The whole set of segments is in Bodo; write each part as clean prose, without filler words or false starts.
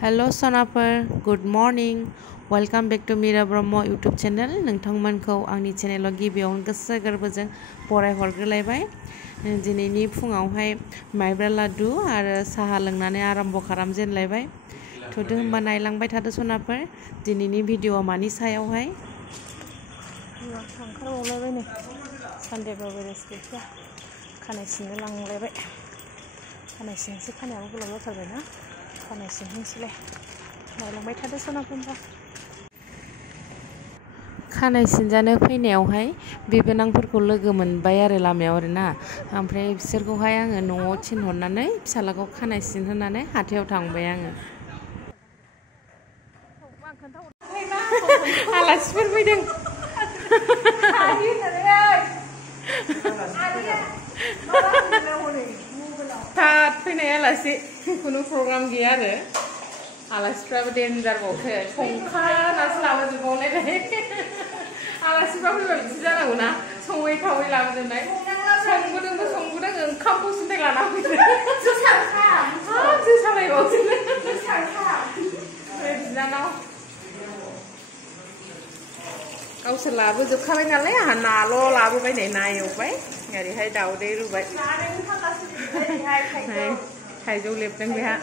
हेलो सनाफोर good morning welcome back to Meera Brahma YouTube channel नोंथांमोनखौ आंनि चैनेलाव गिबियावनो गोसो गोरबोजों बरायहरग्रोलायबाय। दिनैनि फुङावहाय माइब्रा लाडु आरो साहा लोंनानै आराम्भ खालामजेनलायबाय। थुदो होनबा नायलांबाय थादो सनाफोर दिनैनि भिडिअआ मानि सायावहाय। ओंखारबावलायबाय नै सानडेबाबो रेस्ट गैया खानाय सिननो लांलायबाय। खानाय सिनसो खानायाबो गोलाव जाथारबायना खानाय सिनहैसैलाय नायलांबाय थादो सनाफोर। खानाय सिनजानो फैनायावहाय बिबोनांफोरखौ लोगो मोनबाय आरो लामायाव आरोना, ओमफ्राय बिसोरखौहाय आङो न'आव थिनहरनानै फिसालाखौ खानाय सिनहोनानै हाथायाव थांबाय आङो। आलासिफोर फैदों। थाब फैनाय आलासि खुनु प्रग्राम गैया आरो आलासिफ्राबो डेन्जारबावसो संखानासो लाबोजोबबावलायबाय। आलासिफ्रा फैबा बिदि जानांगौ ना, सङै खावै लाबोजोबनाय। संबोदों ओंखामखौ सिन्थाय लाना फैदों। जोसालायबावसो बिनानाव गावसोर लाबोजोबखाबाय नालाय आंहा नाल' लाबोबाय नै ना एवबाय ओरैहाय दाउदै रुबाय थाइजौ लेबदों बेहा।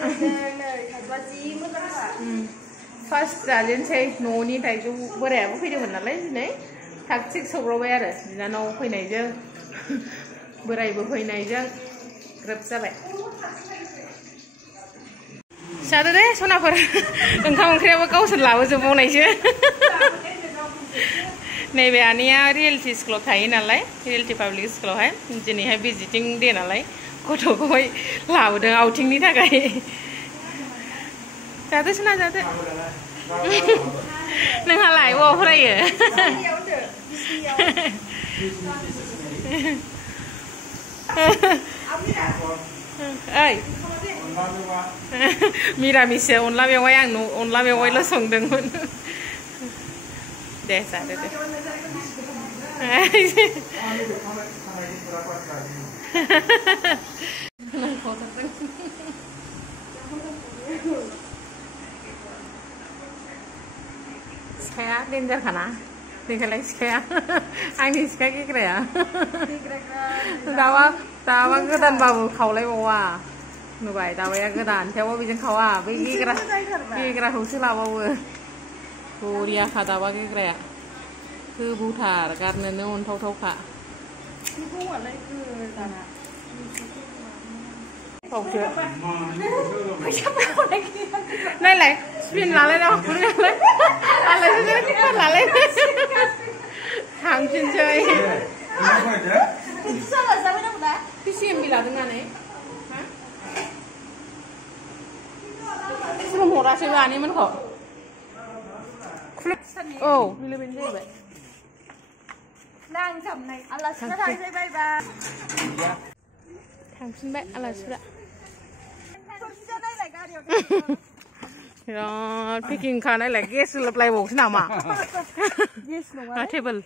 फार्स्ट जाजेनसै न'नि थाइजौ बोरायाबो फैदोंमोन नालाय दिनै थाग थिग सौग्रावबाय आरो बिनानाव फैनायजों बोरायबो फैनायजों ग्रोब जाबाय। जादो दे सनाफोर ओंखाम ओंख्रियाबो गावसोर लाबोजोबबावनायसो। नैबे आनैया रियेलिटि स्कुलाव थायो नालाय रियेलिटि पाब्लिक स्कुलावहाय दिनैहाय भिजिटिं दे नालाय गथ'खौहाय लाबोदों आउटिंनि थाखाय। जादो सना जादो। नोंहालाय बबाव फरायो? ओइ मिरामिससो अनला मेवाइ आं अनला मेवाइल' संदोंमोन। दे जादो दे। सिखाया डेन्जारखाना देखायलाय सिखाया आंनि सिखा गेग्राया दाबा गोदानबाबो खावलायबावा नुबाय दाबाया गोदान थेवबो बेजों खावा बै गेग्राखौसो लाबावो। बरियाखा दाबा गेग्राया गोबौथार गारनोनो अनथावथावखा। नायलाय स्पिन लालाय थांफिनसै पिसिएमबि लादों नानै खुलुम हरासैबो आनैमोनखौ। औ बिलोबैनो जाहैबाय। थांफिनबाय आलासिफ्रा। बिराद पेकिंखा नायलाय गेस होलायबावसै नामा? टेबोल